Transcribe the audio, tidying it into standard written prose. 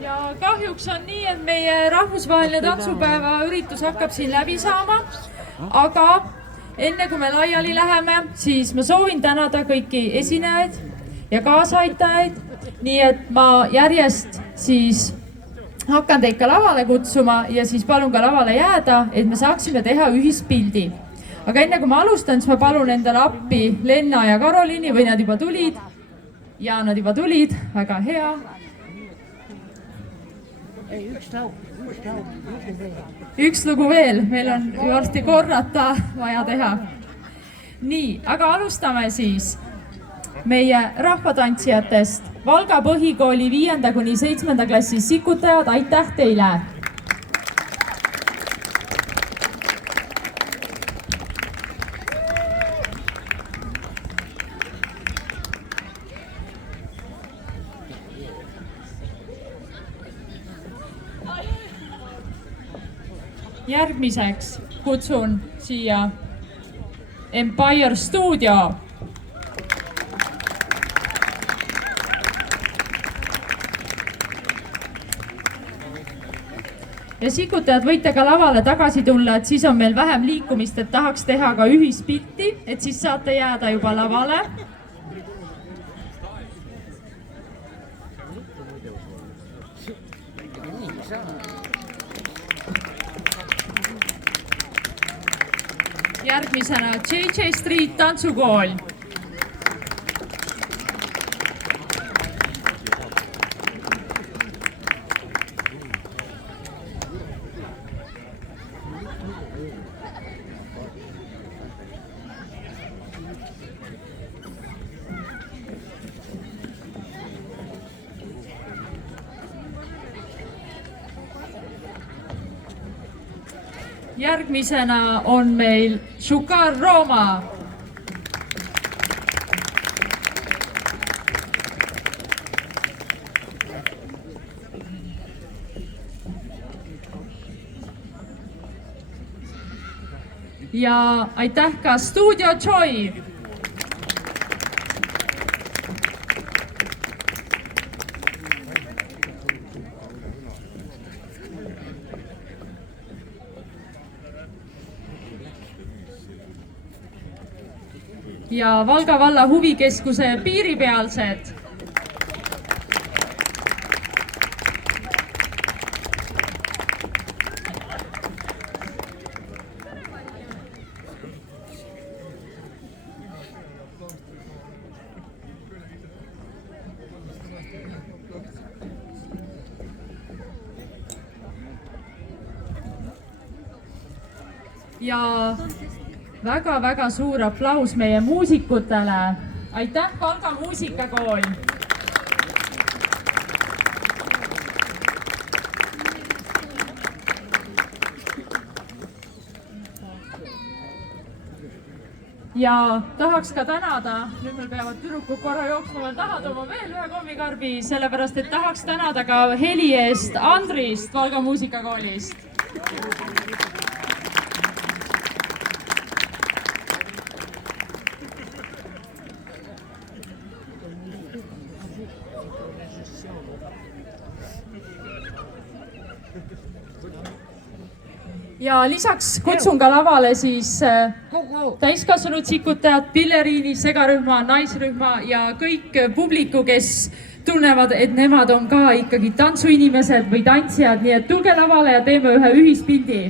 ja kahjuks on nii, et meie rahvusvaheline tantsupäeva üritus hakkab siin läbi saama, aga enne kui me laiali läheme, siis ma soovin tänada kõiki esinejaid ja kaasaaitajaid, nii et ma järjest siis hakkan teid ka lavale kutsuma ja siis palun ka lavale jääda, et me saaksime teha ühispildi. Aga enne kui ma alustan, siis ma palun endale appi Lenna ja Karoliini, või nad juba tulid? Ja nad juba tulid, väga hea. Üks lugu veel, meil on varsti korrata vaja teha. Nii, aga alustame siis meie rahvatantsijatest. Valga põhikooli 5. kuni 7. klassi sikutajad, aitäh teile! Järgmiseks kutsun siia Empire Studio. Ja sikutajad võite ka lavale tagasi tulla, et siis on meil vähem liikumist, et tahaks teha ka ühispilti, et siis saate jääda juba lavale. Järgmisena JJ Street tantsukool. Järgmisena on meil Shukar Roma. Ja aitäh ka Studio Joy. Ja Valga valla huvikeskuse piiripealsed. Ja väga-väga suur aplaus meie muusikutele. Aitäh, Valga muusikakool! Ja tahaks ka tänada, nüüd meil peavad tüdrukud korra jooksma veel taha tooma veel ühe kommikarbi, sellepärast et tahaks tänada ka heli eest Andrist Valga muusikakoolist. Ja lisaks kutsun ka lavale siis täiskasvanud sikutajad, pilleriini, segarühma, naisrühma ja kõik publiku, kes tunnevad, et nemad on ka ikkagi tantsuinimesed või tantsijad, nii et tulge lavale ja teeme ühe ühispildi.